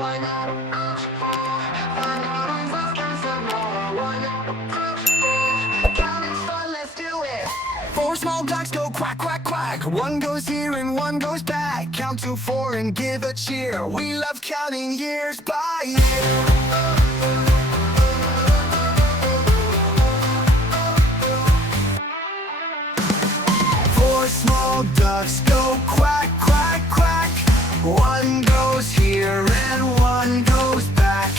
One, counting's fun, let's do it. Four small ducks go quack, quack, quack. One goes here and one goes back. Count to four and give a cheer. We love counting years by year. Four small ducks go quack, quack, quack. One goes here and one goes back.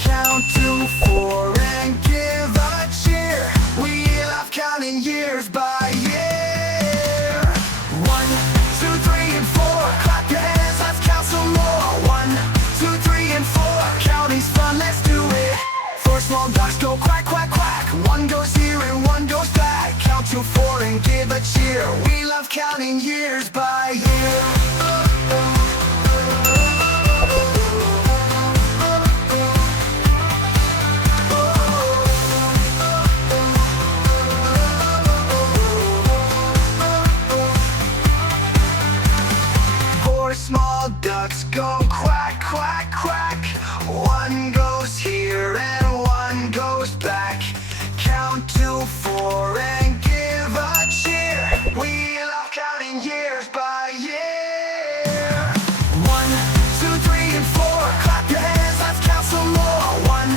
Count to four and give a cheer. We love counting years by year. One, two, three, and four. Clap your hands, let's count some more. One, two, three, and four. Counting's fun, let's do it. Four small ducks go quack, quack, quack. One goes here and one goes back. Count to four and give a cheer. We love counting years by year. Four small ducks go quack, quack, quack. One goes here and one goes back. Count to four and give a cheer. We love counting years by year. One, two, three, and four. Clap your hands, let's count some more. One,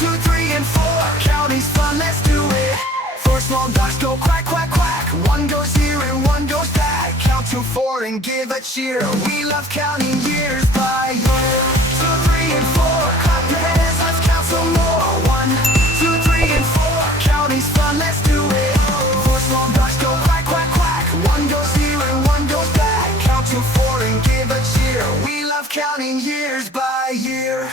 two, three, and four. Counting's fun, let's do it. Four small ducks go quack, quack, quack. One goes here and one goes back. Count to four and give a cheer. We love counting years by year. Two, three, and four. Clap your hands, let's count some more. One, two, three, and four. Counting's fun, let's do it. Four small ducks go quack, quack, quack. One goes here and one goes back. Count to four and give a cheer. We love counting years by year.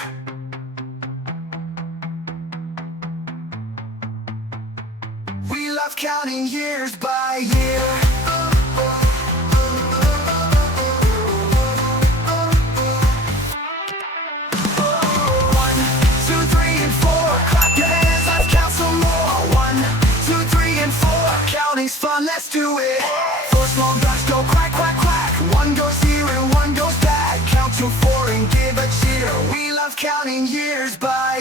We love counting years by year. One, two, three, and four. Clap your hands, let's count some more. One, two, three, and four. Counting's fun, let's do it. Four small ducks go quack, quack, quack. One goes here and one goes back. Count to four and give a cheer. We love counting years by